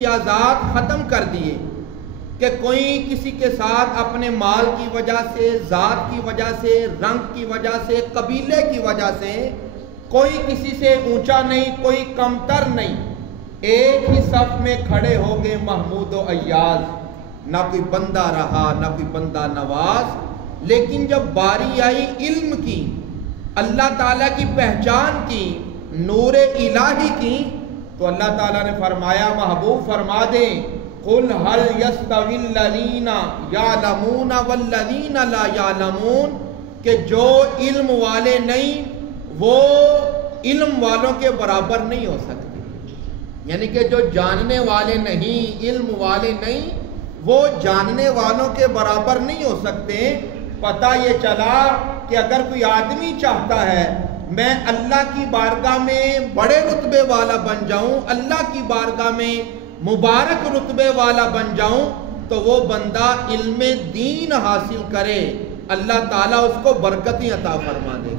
امتیازات ختم کر دیے کہ کوئی کسی کے ساتھ اپنے مال کی وجہ سے، ذات کی وجہ سے، رنگ کی وجہ سے، قبیلے کی وجہ سے کوئی کسی سے اونچا نہیں، کوئی کمتر نہیں، ایک ہی صف میں کھڑے ہو گئے محمود و ایاز، نہ کوئی بندہ رہا نہ کوئی بندہ نواز۔ لیکن جب باری آئی علم کی، اللہ تعالیٰ کی پہچان کی، نور الہی کی، تو اللہ تعالیٰ نے فرمایا محبوب فرما دیں قُلْ هَلْ يَسْتَوِي الَّذِينَ يَعْلَمُونَ وَالَّذِينَ لَا يَعْلَمُونَ، کہ جو علم والے نہیں وہ علم والوں کے برابر نہیں ہو سکتے، یعنی کہ جو جاننے والے نہیں، علم والے نہیں، وہ جاننے والوں کے برابر نہیں ہو سکتے۔ پتہ یہ چلا کہ اگر کوئی آدمی چاہتا ہے میں اللہ کی بارگاہ میں بڑے رتبے والا بن جاؤں، اللہ کی بارگاہ میں مبارک رتبے والا بن جاؤں، تو وہ بندہ علم دین حاصل کرے، اللہ تعالیٰ اس کو برکتیں عطا فرما دے۔